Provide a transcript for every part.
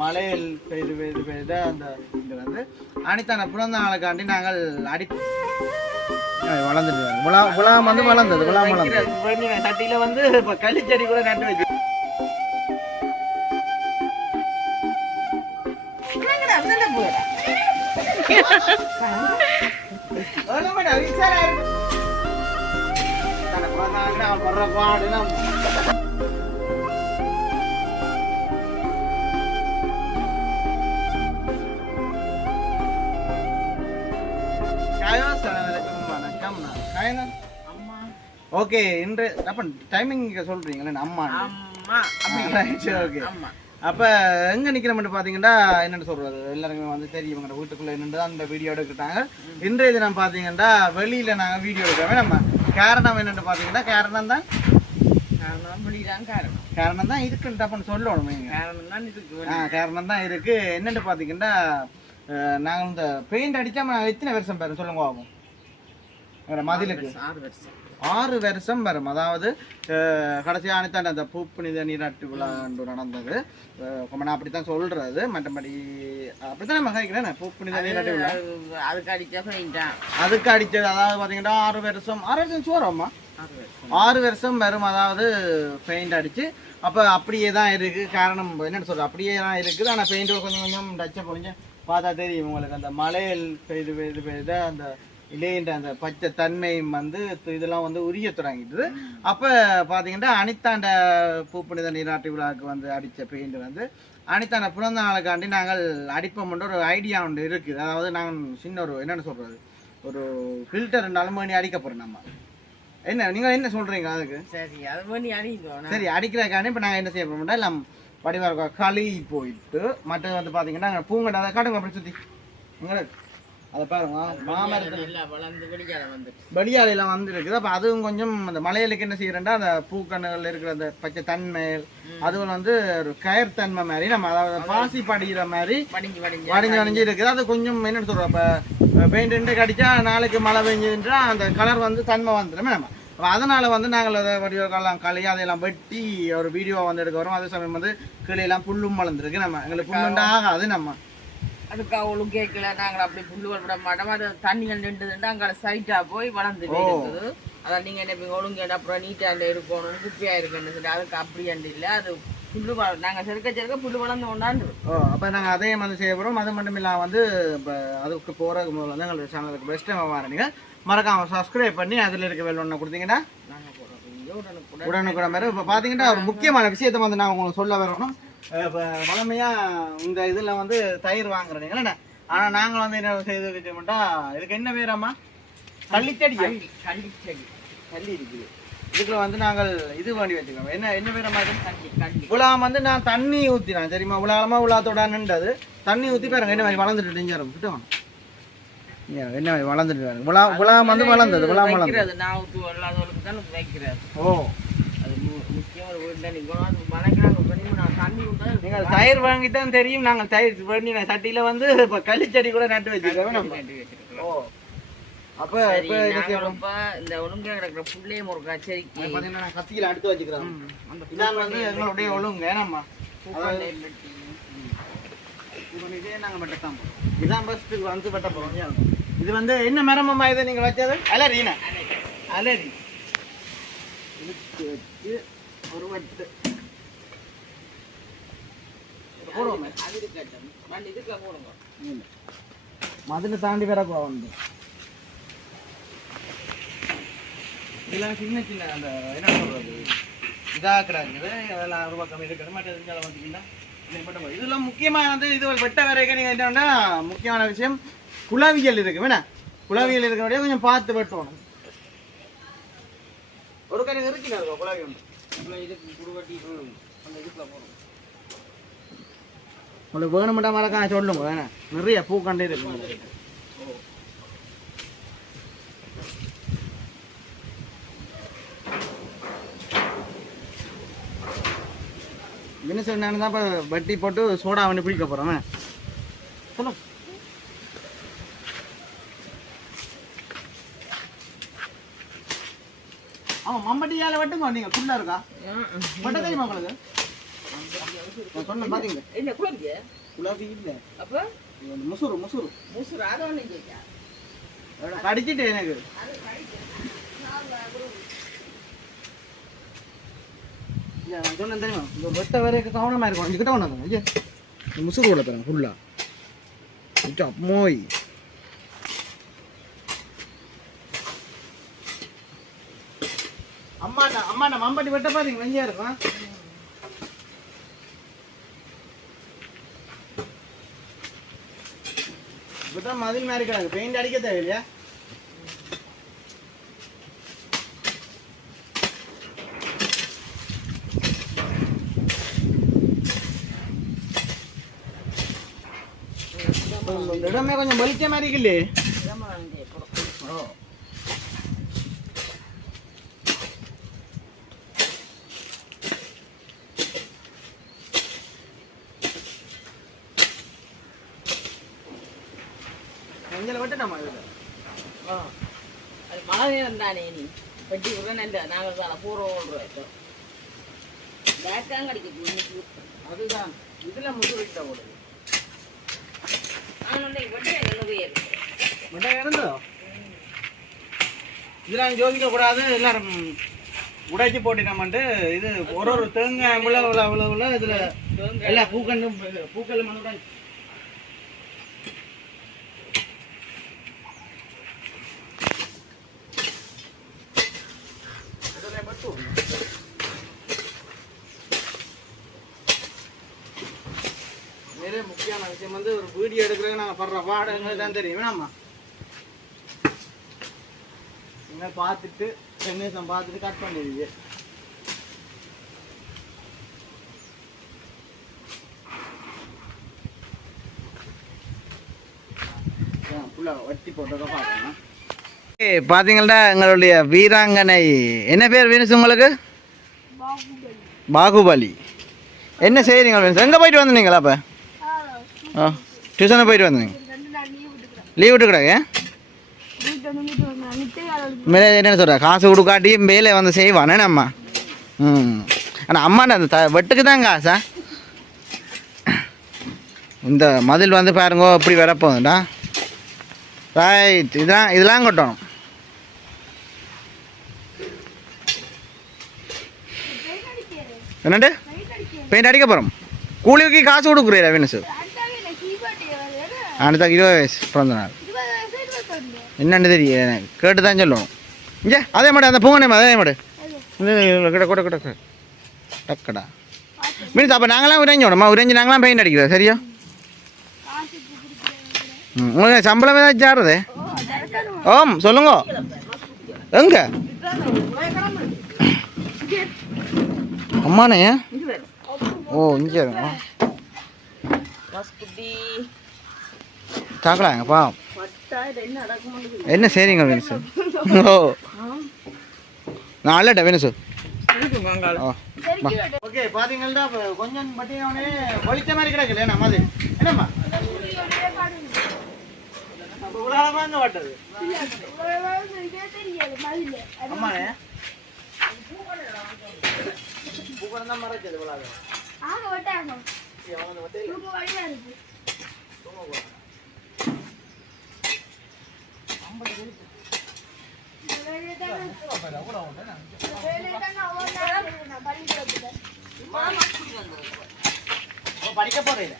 மலையில் பெய்து பெய்து பெய்த அந்த இது வந்து. அனிதான பிறந்த நாளுக்காண்டி நாங்கள் அடி வளர்ந்துட்டு விழா விழா வந்து வளர்ந்தது விழா வளர்ந்தது. சட்டியில வந்து இப்போ களிச்செடி கூட நட்டு வச்சு ஓகே இன்று அப்ப டைமிங் சொல்றீங்களே அம்மா. அம்மா. Right, okay. அம்மா. அப்ப எங்க நிக்கிறோம்னு பாத்தீங்கன்னா என்னன்னு சொல்றது? எல்லாருக்குமே வந்து தெரியும் இவங்க வீட்டுக்குள்ள நின்று அந்த வீடியோ எடுக்கிட்டாங்க இன்றைய தினம் பாத்தீங்கன்னா வெளியில நாங்க வீடியோ எடுக்கிறோம் நம்ம காரணம் என்னன்னு பாத்தீங்கன்னா காரணம் தான்? காரணம் தான் இருக்குன்னு தப்புன்னு சொல்லணும் காரணம் தான் இருக்கு என்னன்னு பாத்தீங்கன்னா அஹ், நாங்க இந்த பெயிண்ட் ம- எத்தனை வருஷம் பேரும் சொல்லுங்க ஆகும் மதிலுக்கு ஆறு வருஷம். ஆறு வருஷம் வரும். அதாவது கடைசி அனைத்தாண்ட அந்த பூப்புனித நீராட்டு விழா ஒன்று நடந்தது. நான் அப்படித்தான் சொல்றது மற்றபடி அப்படித்தான் நம்ம கேட்கிறேன் பூப்புனித நீராட்டு விழா. அது- அதுக்கு அடிச்சா அதுக்கு அடிச்சது அதாவது பாத்தீங்கன்னா ஆறு வருஷம். ஆறு வருஷம் சோறம்மா ஆறு வருஷம். வரும். அதாவது பெயிண்ட் அடிச்சு அப்போ அப்படியே தான் இருக்கு. காரணம் என்னன்னு சொல்றது அப்படியே தான் இருக்குது. ஆனால் பெயிண்ட் கொஞ்சம் கொஞ்சம் டச்சப் கொஞ்சம் பார்த்தா தெரியும் உங்களுக்கு. அந்த மலையில் பெய்து பெய்து பெய்த அந்த இலையின்ற அந்த பச்சை தன்மையும் வந்து இதெல்லாம் வந்து உரிய தொடங்கிட்டுது. அப்போ பார்த்தீங்கன்னா அனித்தாண்ட பூப்புனித நீராட்டு விழாவுக்கு வந்து அடித்த பெயிண்ட் வந்து அனித்தாண்ட பிறந்த நாளுக்காண்டி நாங்கள் அடிப்போம்ன்ற ஒரு ஐடியா ஒன்று இருக்குது. அதாவது நாங்கள் சின்ன ஒரு என்னென்னு சொல்கிறது ஒரு ஃபில்டர் ரெண்டு அலுமினி அடிக்க போகிறோம் நம்ம. என்ன நீங்கள் என்ன சொல்கிறீங்க அதுக்கு? சரி அது பண்ணி அடிக்கணும். சரி அடிக்கிறதுக்காண்டி இப்போ நாங்கள் என்ன செய்ய போகிறோம்னா எல்லாம் வடிவாக களி போயிட்டு மற்றது வந்து பார்த்தீங்கன்னா பூங்கடை அதை காட்டுங்க அப்படி சுற்றி உங்களுக்கு அதை பாருங்க மாமரத்தில் எல்லாம் வளர்ந்து வெளியால வந்துட்டு வெளியாலையெல்லாம் வந்துருக்குது. அப்போ அதுவும் கொஞ்சம் அந்த மலையிலுக்கு என்ன செய்யறேன்டா அந்த பூக்கண்ணுகள் இருக்கிற அந்த பச்சை தன்மை அதுவும் வந்து ஒரு கயர் தன்மை மாதிரி நம்ம அதாவது பாசி படிக்கிற மாதிரி வடிஞ்சு வடிஞ்சு வடிஞ்சு இருக்குது அது கொஞ்சம் என்னன்னு சொல்கிறோம் இப்போ பெயிண்ட் அடிச்சா நாளைக்கு மழை பெஞ்சுன்றா அந்த கலர் வந்து தன்மை வந்துடும் நம்ம அப்போ அதனால் வந்து நாங்கள் அதை வடிவெல்லாம் களி அதையெல்லாம் வெட்டி ஒரு வீடியோ வந்து எடுக்க வரோம். அதே சமயம் வந்து கீழெல்லாம் புல்லும் வளர்ந்துருக்கு. நம்ம எங்களுக்கு புல்லுண்டா ஆகாது நம்ம. அதுக்கு அவளும் கேட்கல. நாங்கள் அப்படி புல்லு விட மாட்டோம். அது தண்ணிகள் நின்றுதுன்னா அங்கே சைட்டா போய் வளர்ந்து இருக்குது அதான் நீங்க என்ன ஒழுங்கு அப்புறம் நீட்டாண்ட இருக்கணும் குப்பையா இருக்குன்னு சொல்லி அதுக்கு அப்படி அண்டு இல்லை. அது புல்லு வள- நாங்க செருக்க செருக்க புல்லு வளர்ந்து கொண்டாந்து. ஓ அப்போ நாங்கள் அதையும் வந்து செய்ய போகிறோம் அது மட்டும் இல்லாமல் வந்து இப்போ அதுக்கு போகிறதுக்கு முதல்ல வந்து எங்களுடைய சேனலுக்கு பெஸ்ட் டைம் வரீங்க மறக்காமல் சப்ஸ்கிரைப் பண்ணி அதில் இருக்க வேலை ஒன்று கொடுத்தீங்கன்னா உடனுக்குடன் இப்போ பார்த்தீங்கன்னா ஒரு முக்கியமான விஷயத்தை வந்து நான் உங்களுக்கு சொல்ல வரணும். வளமையாக இந்த இதில் வந்து தயிர் வாங்குறீங்களா ஆனால் நாங்கள் வந்து என்ன செய்து வச்சோம்னா இதுக்கு என்ன பேராம்மா கள்ளிச்செடி கள்ளி கள்ளி இருக்குது. இதுக்குள்ள வந்து நாங்கள் இது பண்ணி வச்சுக்கோம் என்ன என்ன கள்ளி கள்ளி. உலாம வந்து நான் தண்ணி ஊற்றினேன் சரிம்மா? உலாலமாக உலாத்தோட நின்றது. தண்ணி ஊற்றி பாருங்க என்ன மாதிரி வளர்ந்துட்டு நெஞ்சாரம் கிட்ட என்ன மாதிரி வளர்ந்துட்டு உலா வந்து வளர்ந்தது உலாம் வளர்ந்தது. ஓ. நாங்கள் பண்ணி நான் தண்ணி ஊற்றா நீங்கள் தயிர் வாங்கி தான் தெரியும் நாங்கள் தயிர் பண்ணி சட்டியில் வந்து இப்போ களிச்செடி கூட நட்டு வச்சுருக்கோம். நம்ம ஓ. அப்போ சரி இப்போ இந்த ஒழுங்கா கிடக்கிற புள்ளைய முருகா செடிக்கு பார்த்தீங்கன்னா நான் கத்தியில் அடுத்து வச்சுக்கிறோம் ம், அந்த வந்து எங்களுடைய ஒழுங்கு இப்போ இதே நாங்கள் வெட்டத்தான் போகிறோம் இதான் ஃபஸ்ட்டு வந்து வெட்ட போகிறோம் இது வந்து என்ன மரமம்மா இதை நீங்கள் வச்சது? அலரிண்ணா அலரி. இதுக்கு வச்சு ஒரு வெட்டு போடுவோமே தாண்டி வேற வந்து இதெல்லாம் சின்ன சின்ன அந்த என்ன சொல்றது? இதாக அதெல்லாம் ரூபா கம்மி இருக்கிற மற்ற இங்கே வந்துட்டீங்கன்னா இதை மட்டும் இதெல்லாம் முக்கியமாக வந்து இது ஒரு வெட்ட வரைக்கும் நீங்கள் என்னன்னா முக்கியமான விஷயம் குளவியல் இருக்கு வேணா குளவியல் இருக்கிறபடியே கொஞ்சம் பார்த்து வெட்டணும். ஒரு கரை இருக்குல்ல குளவி ஒன்று இதுக்குள்ள இதுக்கு குடுவட்டி அந்த இதுக்குள்ள போடுங்க உங்களுக்கு வேணுமெண்டா சொல்லுங்க வேணா. நிறைய பூக்கண்டே இருக்கு. வினிசன் நான் தான் இப்போ வட்டி போட்டு சோடா பண்ணி பிடிக்க போகிறோம் சொல்லு மம்பட்டியால் வெட்டுங்க நீங்கள் ஃபுல்லாக இருக்கா? வெட்ட தெரியுமா உங்களுக்கு? நான் சொன்னேன் பாத்தீங்க என்ன குழந்தைய குழாவி இல்ல. அப்ப? முசுறு முசுறு. முசுறு அதை ஒண்ணு கேட்கா. அதோட கடிச்சிட்டு எனக்கு. சொன்னேன் தெரியுமா? இந்த வெட்ட வரைக்கும் கவனமா இருக்கும் இங்கிட்ட ஒண்ணு ஐயா. முசுறு உள்ள தரேன் ஃபுல்லா மோய் அம்மா நம்ம அம்பாட்டி வெட்ட பாருங்க வெஞ்சியா இருக்கும். இப்பதான் மதில் மாதிரி கிடக்கு. பெயிண்ட் அடிக்க தேவையில்லையா? இடமே கொஞ்சம் வலிக்க மாதிரி இருக்குல்லே. விடுறேன் இல்லை. நாங்கள் அதை பூர்வ ஓடுறோம் பேக்காங்க கிடைக்கும் அதுதான். இதுல வைக்க போடுது நான் வந்து வெட்டி என்னது மட்டை இருந்தோ இதெல்லாம் ஜோதிக்க கூடாது எல்லாரும் உடைச்சி போட்டினோம்ட்டு இது ஒரு ஒரு தேங்காய் அவ்வளோ அவ்வளோ அவ்வளோ இதுல எல்லா பூக்கண்டும் பூக்கள் மண்ணு நிறைய முக்கியமான விஷயம் வந்து ஒரு வீடியோ எடுக்கிறதுக்கு நாங்கள் படுற பாடம் எங்களுக்கு தான் தெரியும். வேணாமா என்ன பார்த்துட்டு ரெண்டு நிமிஷம் பார்த்துட்டு கட் பண்ணிடுது. வட்டி போட்டதை பார்க்கணும் பார்த்தீங்களா எங்களுடைய வீராங்கனை. என்ன பேர் வேணுச்சு உங்களுக்கு? பாகுபலி. என்ன செய்கிறீங்க வேணும் எங்கே போயிட்டு வந்தீங்களா அப்போ ஆ டியூஷனை போயிட்டு வந்தீங்க லீவ் விட்டுக்கிடாங்க மேலே என்ன சொல்கிற காசு கொடுக்காட்டி மேலே வந்து செய்வானே அம்மா ம் ஆனால் அம்மாண்ட அந்த த வெட்டுக்கு தான் காசா இந்த மதில் வந்து பாருங்க இப்படி வரப்போகுதுடா ரைட் இதெல்லாம் இதெல்லாம் கொட்டணும் என்னண்டு பெயிண்ட் அடிக்க போகிறோம் கூலிக்கு காசு கொடுக்குறீரா வேணும் அடுத்த இருபது வயசு பிறந்த நாள் என்னன்னு தெரியும் எனக்கு கேட்டு தான் சொல்லணும் இங்கே அதே மாடு அந்த பூங்கனை அதே மாடு கிட்ட கூட கூட டக்கடா மீன்ஸ் அப்போ நாங்களாம் உறைஞ்சோணுமா உறைஞ்சி நாங்களாம் பெயிண்ட் அடிக்கிறோம் சரியா ம் உங்களுக்கு சம்பளம் ஏதாச்சும் ஆறுது ஓம் சொல்லுங்க எங்க அம்மானே ஓ இங்கே இருக்கும் தாக்கலாங்கப்பா என்ன சரிங்க வேணும் சார்? ஓ. நான் அல்லட்ட வேணும் சார். ஓகே பாத்தீங்கன்னா இப்ப கொஞ்சம் பட்டினே வலிச்ச மாதிரி கிடக்கல நம்ம அது. என்னம்மா? வாட்டது? தான் மறைச்சது உலகம் படிக்க போறேன்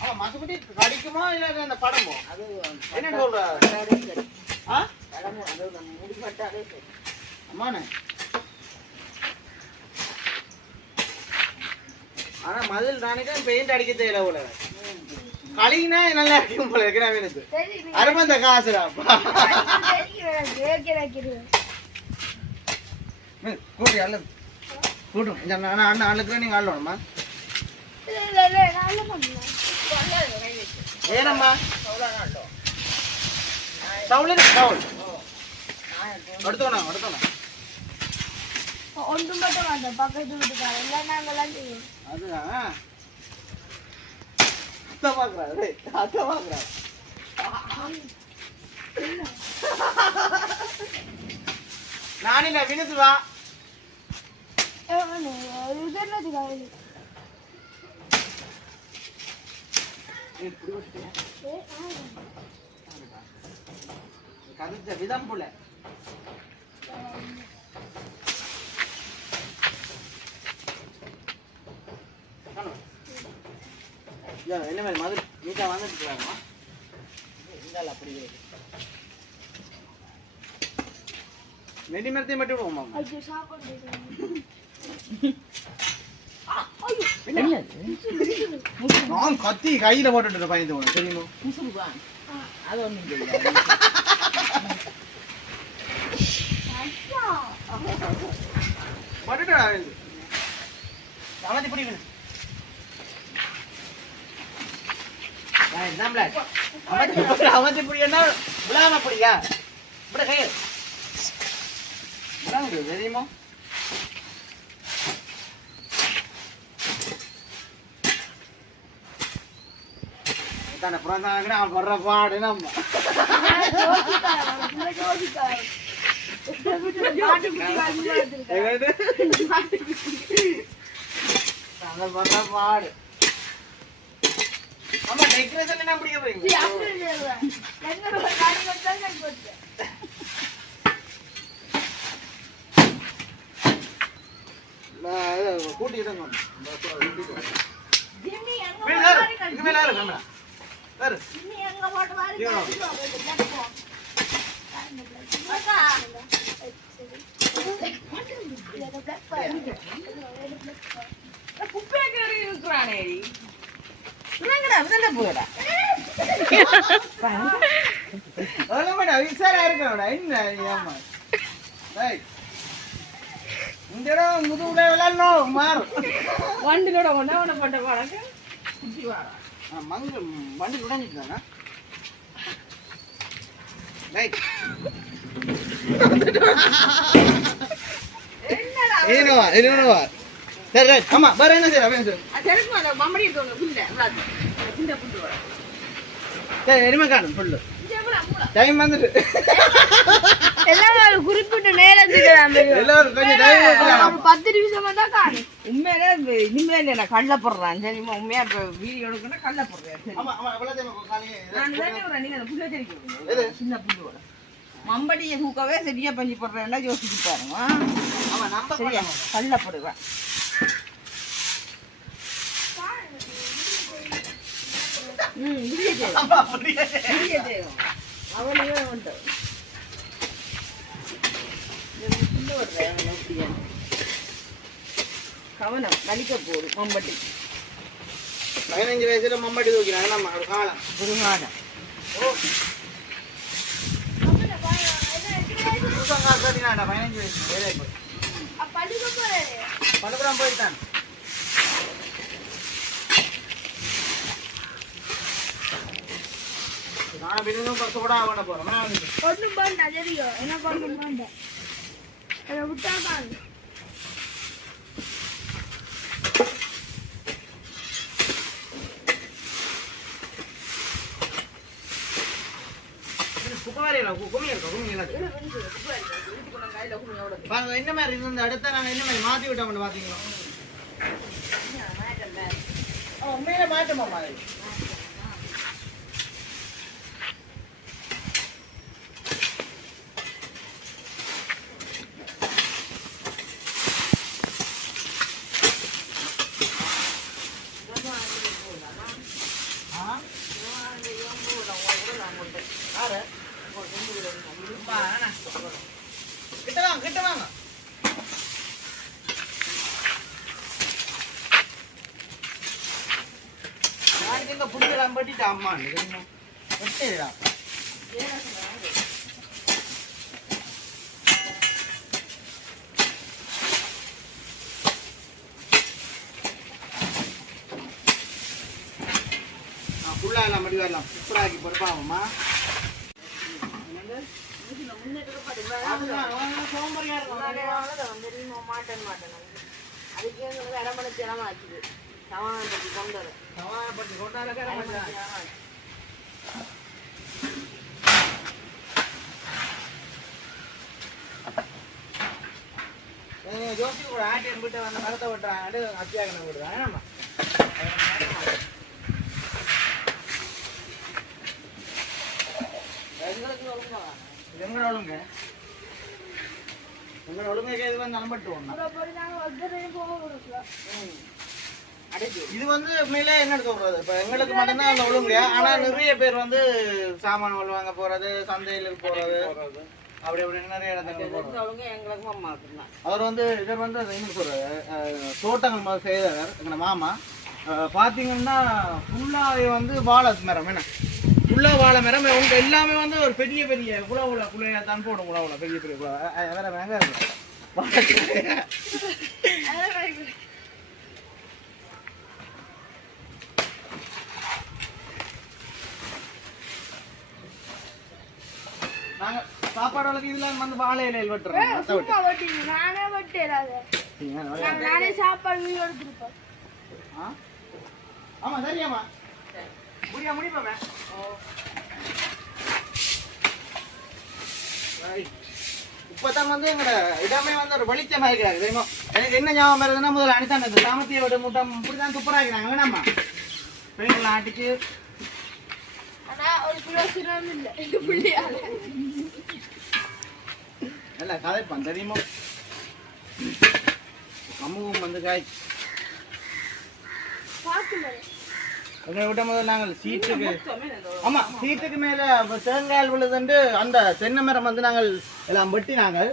அவன் மசப்பட்டி படிக்குமோ இல்ல அந்த படமோ அது என்ன சொல்ற? ஆ? அது நம்ம முடிபட்டாலே சரி அம்மாண்ணே. ஆனா மதில் நாளைக்கு பெயிண்ட் அடிக்க தேவையில்ல போல. களினா நல்லா அடிக்கும் போல இருக்கிற எனக்கு அருமை இந்த காசுடா. கூட்டி அல்ல கூட்டும் இந்த அண்ணா அண்ணா அண்ணுக்கு நீங்க அள்ளணுமா? ஏனம்மா? சவுளு சவுள். அடுத்தோண்ணா அடுத்தோண்ணா ஒன்று மட்டும் அந்த பக்கத்து வீட்டுக்காரன் இல்லை நாங்களாம் செய்வோம். அதுதான். அத்தை பாக்குறாரு அத்தை பாக்குறாரு நானில்ல வினுத்து வா இது என்னதுக்காக இது? இப்படி விட்டுட்டேன். ஏ, ஆ. கவிச்ச விதம் புல. என்ன மாதிரி மது நீட்டா வந்துட்டு இருக்கலாமா? இருந்தாலும் அப்படியே மெடி மரத்தையும் மட்டும் சாப்பாடு நான் கத்தி கையில போட்டுட்டு பயந்து போனேன். தெரியுமா? அது ஒண்ணும் இல்லை ஐயா. போட்டுட்டா அவதி புரியன்னா விழாம புரியா இப்படி கையில் தெரியுமா? தானே பிறந்தாங்கன்னா அவன் படுற பாடு நம்ம. அவன் படுற பாடு. ஆமா டெக்கரேஷன் என்ன பிடிக்க சீ, போறீங்க அப்படி சொல்லுவேன். என்னோட காரி வந்தா நான் போட்டேன். நான் இதை கூட்டிட்டு ஜிம்மி எங்க மேல போட்டு இருக்கிறானே வண்டிலோட ஒண்ணா ஒண்ணு போட்ட பழக்க குட்டி வாடா ஆ, மங்கு வண்டி உடைஞ்சிட்டானா? என்னடா வா. சரி, சரி. ஆமா, வேற என்ன சரி, இனிமே காணும், புல்லு. டைம் வந்துட்டு. எல்லாம் ஒரு குறிப்பிட்ட நேரத்துக்கு. எல்லாரும் கொஞ்சம் டைம். பத்து நிமிஷமா தான் காணும் உண்மையிலே இனிமேல் நான் கள்ள போடுறேன் சரிம்மா உண்மையா இப்ப வீடியோ எடுக்கணும் கள்ள போடுறேன் சரி புல்ல? சின்ன புல்லோட மம்படியை தூக்கவே சரியா பஞ்சு போடுறேன்டா யோசிச்சு பாருங்க ஆமா, நம்ம சரியா. கள்ள போடுவேன் ம் விடிய செய்யும் ஆமா, அப்படியே. விடிய செய்யும் அவளையே உண்டு. கவனம் வலிக்க போகுது மம்பட்டி. பதினஞ்சு வயசுல மம்மாட்டி தூக்கிறாங்க நம்ம ஒரு காலம். காசு கட்டினாடா, பதினஞ்சு வயசு பள்ளிக்கூடம் போயிட்டான். நான் விருதும் இப்ப சோடா பண்ண வந்து. ஒண்ணும் பண்ண தெரியும் எனக்கு ஒண்ணும் பண்ண அதை விட்டா. பாருங்க, என்ன மாதிரி இது இந்த இடத்த நாங்க என்ன மாதிரி மாத்தி விட்டோம்னு பாத்தீங்களா ஆ, உண்மையிலே மாட்டோமாம்மா இது. ஆ? யாரு? அப்பா, அண்ணா. கிட்ட வாங்க கிட்ட வாங்க நாளைக்கு எங்க புடிக்கலாம் பட்டிட்டு அம்மா வெட்டிடா ஃபுல்லாக எல்லாம் மடி வரலாம் சூப்பராக்கி பொறுப்பாகும்மா மாட்டேன் மாட்டேன் அதுக்கே இடமணிச்சு இடம் ஆச்சுது சமாதானப்படுத்தி கொண்டு வர சமாதானப்படுத்தி கொண்டாட ஜோசி கூட ஆட்டி விட்டு அந்த மரத்தை விட்டுறாங்க அத்தியாகனம் விடுறாங்க ஆமா எங்களுக்கு ஒழுங்கா. எங்கட ஒழுங்க ஒழுங்க இது வந்து நம்பட்டு அடைச்சு இது வந்து உண்மையிலே என்ன சொல்றது இப்ப எங்களுக்கு மட்டும்தான் அந்த ஒழுங்கையா ஆனா நிறைய பேர் வந்து சாமான் வாங்க போறது சந்தையில போறது அப்படி அப்படி நிறைய இடத்துக்கு போறது எங்களுக்கு அம்மா தான் அவர் வந்து இவர் வந்து என்ன சொல்றாரு தோட்டங்கள் முதல் செய்தவர் எங்க மாமா. அஹ், பாத்தீங்கன்னா ஃபுல்லாவே வந்து வாழை மரம் என்ன? ஃபுல்லா வாழை மரம் உங்க எல்லாமே வந்து ஒரு பெரிய பெரிய குல உல குலையா தான் போடும் குல உல பெரிய பெரிய குல வேற வேங்க இருக்கு. சாப்பாடு வளர்க்கு இதுல வந்து வாழை இலையில் வெட்டுறோம். மத்த வெட்டு. சும்மா வெட்டிங்க நானே நாங்க நானே சாப்பாடு வீடு எடுத்துருப்போம் ஆ? ஆமா சரியாம்மா முடியா முடிப்போமே? இப்பதான் வந்து எங்கட இடமே வந்து ஒரு வெளிச்சமா இருக்கிறாங்க தெரியுமா? எனக்கு என்ன ஞாபகம் வருதுன்னா முதல்ல அனிதான் இந்த சாமத்திய விட முட்டம் இப்படிதான் துப்புராக்கிறாங்க வேணாமா? பெண்கள் ஆட்டிக்கு ஆனா ஒரு கிலோ சிரம் இல்லை. எங்க பிள்ளையால இல்ல கதைப்பான் தெரியுமா வந்து காய் பார்த்து எங்களை விட்ட முதல்ல நாங்கள் சீட்டுக்கு ஆமாம் ஆமா சீட்டுக்கு மேல இப்ப தேங்காய் விழுதுண்டு அந்த தென்னை மரம் வந்து நாங்கள் எல்லாம் வெட்டி நாங்கள்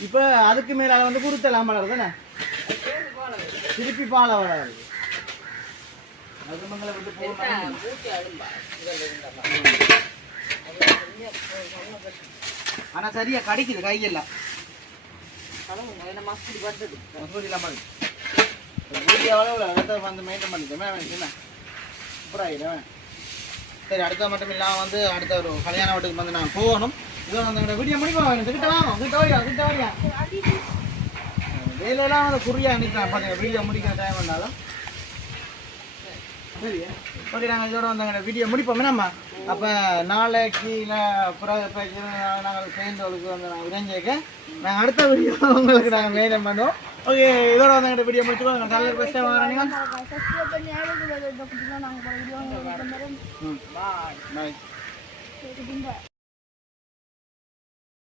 இப்ப அதுக்கு மேல வந்து குருத்தெல்லாம் வளருதுண்ணே தானே திருப்பி பாலை வளருது அது விட்டு போகணும் ஆனா சரியா கடிக்குது கையெல்லாம். மஸ்தி பட்டுது. மசூரி இல்லாம ஊட்டி அளவில் அதை வந்து மெயின்டைன் பண்ணிட்டோமே என்ன சூப்பராக ஆகிடுவேன் சரி அடுத்த மட்டும் இல்லாமல் வந்து அடுத்த ஒரு கல்யாண வீட்டுக்கு வந்து நான் போகணும். இதோ அந்த வீடியோ முடிப்போம் கிட்ட வாங்க. கிட்ட வரியா கிட்ட வரியா வேலையெல்லாம் வந்து நிற்கிறேன் பாருங்க வீடியோ முடிக்கிற டைம் வந்தாலும் ஓகே நாங்கள் இதோட வந்து வீடியோ முடிப்போம். நம்ம அப்போ நாளைக்கு நாங்கள் சேர்ந்தவளுக்கு வந்து நாங்கள் விரைஞ்சிருக்க நாங்கள் அடுத்த வீடியோ உங்களுக்கு நாங்கள் மெயின்டைன் பண்ணுவோம். ஓகே இதோட வந்து எங்கள் வீடியோ முடிச்சுக்கோ. நாங்கள் வீடியோ ம் பாய் இந்த